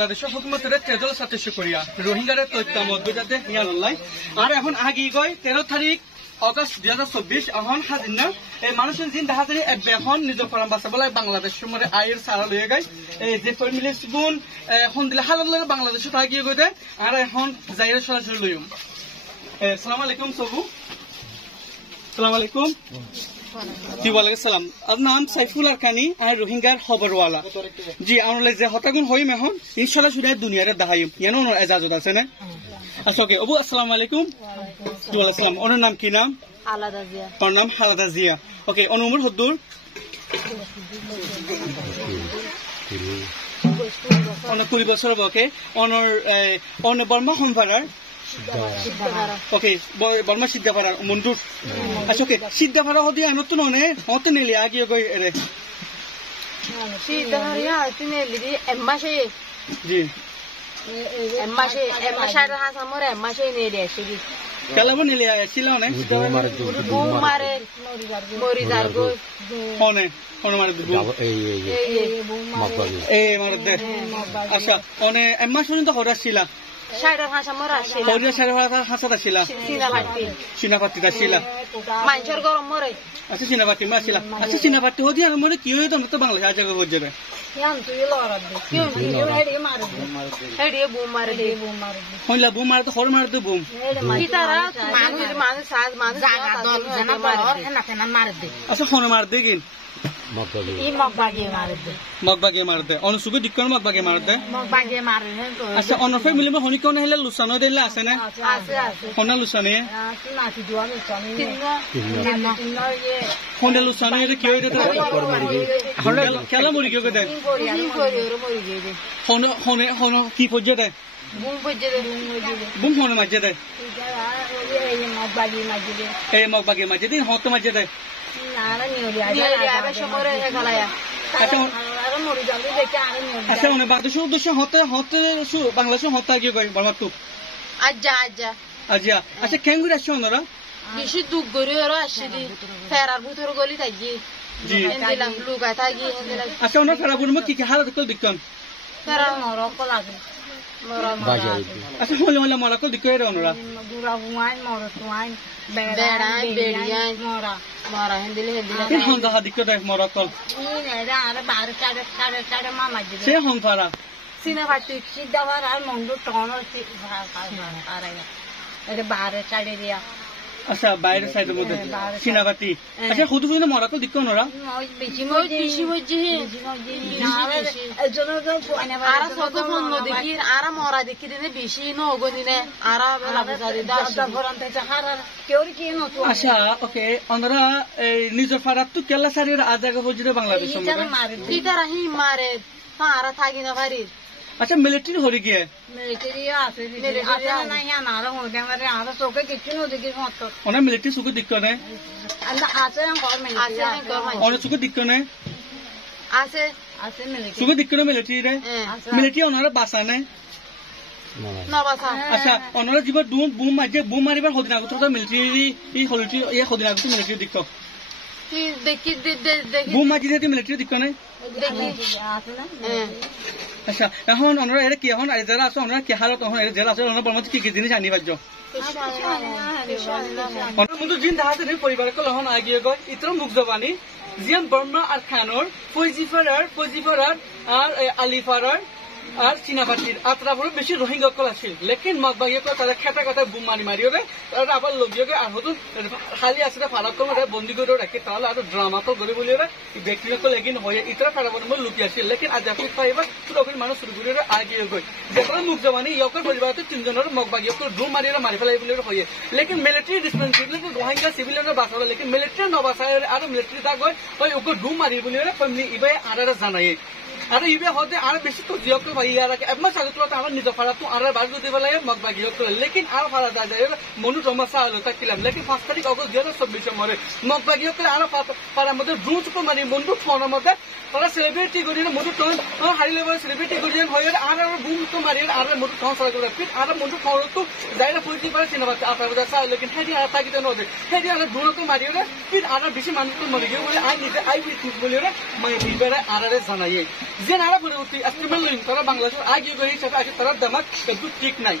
বাংলাদেশের হুকুমতের তেজল সাথে শুক্রিয়া রোহিঙ্গাদের তথ্য মতবিদাতে হিয়া নলাই আর এখন আগি গই 13 তারিখ অগস্ট 2024 এখন হাজিনা এই মানুষের জিন দাহাজারি এখন নিজ ফরাম বাসাবলাই বাংলাদেশ সমরে আয়ের সারা লয়ে গাই এই যে ফর্মিলে সুগুন এখন দিলে হাললে বাংলাদেশে থাকিয়ে গই দেয় আর এখন যাইরে সরাসরি লইম আসসালামু আলাইকুম সবু আসসালামু আলাইকুম जी वालेकुम सलाम अब नाम सैफुल अरकानी और रोहिंग्यार खबर वाला जी आउनले जे हतागुन होई मेहन इंशाल्लाह सुरे दुनिया रे दहायम यानो नो इजाजत আছে না अच्छा ओके अबू अस्सलाम वालेकुम जी वालेकुम सलाम ओनर नाम की नाम हालादा जिया और नाम हालादा जिया ओके ओन उमर हदूर ओन 20 বছর ওকে ওনর ওন বর্মা হোমফারার ओके बर्मा सिद्धाफारा मुंडूर अच्छा ओके सिद्धाफारा होदी अनत नने होते नेले आगे गई रे सिद्धाफारा होते नेले दी एम्माशे जी एम्माशे हा समोर एम्माशे नेले आशी कला बो नेले आशीला ने बूम मारे मोरी जारगो होने होने मारे बूम ए मारे दे अच्छा ओने एम्माशे तो होरासिला Shaira hasa morashi. Horia shaira hasa dasila. Sinapati dasila. Manchor gorom more. Asa sinapati masila. Asa sinapati hodia more kiyo to to Bangladesh aja go jebe. Yan tu yelo arabde. Kiyo hedi mare. Hedi boom mare de boom mare. Honla boom mare to hor mare to boom. Kitara manu saz manu jaga dol jana balor hena hena mare de. Asa phone mare de gin. Magbage मार दे और सुगे दिक्कत मगबागे मार दे मगबागे मार है तो अच्छा और नफे मिले में होनी कौन है लुसानो देला आसे ने आसे होना लुसाने है ना की दुआ में तिन्ना ये होने लुसाने ये क्यों है तो होने क्या ला मोरी क्यों कहते हैं होने की पोजे दे बूम होने मजे दे मगबागे मजे दे होते मजे दे अच्छा उन्हें बातें शो दूसरे होते शो बांग्लादेश होता है क्यों कोई बड़ा तू अच्छा अच्छा क्या गुरु अच्छा होना बिशी दुख गुरु और आशीर्वाद फेरार बुतोर गोली ताजी जी इंदिलांग लुका ताजी अच्छा उन्हें फेरार बुर में क्या हालत कल दिक्कत फेरार मोरा को लागे अच्छा होले मोरा को दिक्कत है उन्हें बुरा हुआन मोरा हुआन बेड़ा मोरा हिंदिले फिर हम जहाँ दिक्कत है मोरा कल नहीं अरे बाहर चारे मामा जी से हम फारा सीना फाटी सीधा वाला मंडू टोनो सी आ रहा है अरे बाहर चारे दिया अच्छा बाहर साइड में सीना फाटी अच्छा खुद खुद मोरा को दिक्कत हो रहा बिची मोजी आरा सोको फोन नो देखी आरा मोरा देखी देने बिची नो होगो दिने आरा बेला बुझारी दादा भरंते चाहरा क्योरी की नो तू अच्छा ओके अंदरा निजर फारा तू केला सारी आजा का बोझे बांग्लादेश में इधर ही मारे आरा थागी ना भारी अच्छा मिलिट्री हो रही है मिलिट्री आसे नहीं आना हो गया मेरे आरा सोके किचन हो देखी मत उन्हें मिलिट्री सुको दिक्कत है आसे गवर्नमेंट और सुको दिक्कत है आसे मिलिट्री सुको दिक्कत है मिलिट्री रे मिलिट्री उन्हें बासा ने अच्छा उन्हें जीवन बूम मारी बार होदिना को तो मिलिट्री ये होदिना को मिलिट्री दिक्कत देखी बूम मारी देती मिलिट्री दिक्कत है अच्छा এখন আমরা এর কি এখন যারা আছে আমরা কি হালত এখন এর জেলা আছে আমরা বলমত কি কি জিনিস আনি বাজো আমরা মধ্যে জিন দাহাতে নে পরিবারে কল এখন আগিয়ে গয় ইতরম মুখ জবানি জিয়ান বর্মা আর খানর ফৌজিফারার আর আলিফারার আর চিনাপাটির আত্রা বড় বেশি রোহিঙ্গা কল আছে লেকিন মগবাগিয়ে কল তাদের খেতা কথা বুম মারিও রে তারা আবার লগিয়ে আর হতো খালি আছে ফারাক করে বন্দি করে রাখে তাহলে আর ড্রামা তো করে বলে রে ব্যক্তিগত কল লেকিন হয় ইতরা ফারা বড় লুকি আছে লেকিন আজ আপনি পাইবা পুরো মানুষ শুরু করে আগিয়ে গই যেকোনো মুখ জবানি ইয়কর পরিবার তো তিনজনের মগবাগিয়ে কল ড্রোম মারি ফেলাই বলে হয় লেকিন মিলিটারি রেসপন্সিবিলিটি রোহিঙ্গা সিভিলিয়ানরা বাঁচালো লেকিন মিলিটারি ন বাঁচায় আর মিলিটারি তা গয় ওই ওকে ড্রোম মারি বলে রে কমনি ইবে আরারা জানায় अरे इबे होते आरे बेसी तो जियो को भाई यार अब मैं सागत तो आरे निजो फारा तो आरे बाजू दे वाला है मगबागी को लेकिन आरे फारा जा जाए मनु समस्या आलो तक किलाम लेकिन 5 तारीख अगस्त 2026 मरे मगबागी को आरे फारा मते रूट को मारी मनु फोन मते তারা সেলিব্রিটি করি না মধু টন হাই লেভেল সেলিব্রিটি করি হয় আর বুম তো মারি আর মধু টন সরা করে ফির আর মধু ফর তো যাইরা পরিচি পারে সিনেমা আপনার কথা সা লেকিন হেডি আর তাকি দেন ওদের হেডি আর দুনো তো মারি রে ফির আর বেশি মানুষ তো মরে গিয়ে বলে আই নিজে আই উইথ বলে রে মই বিবেরা আর জানাই যে নারা পরবর্তী আজকে লইন তারা বাংলাদেশের আগে গই হিসাবে আগে তারা দামাক কিন্তু ঠিক নাই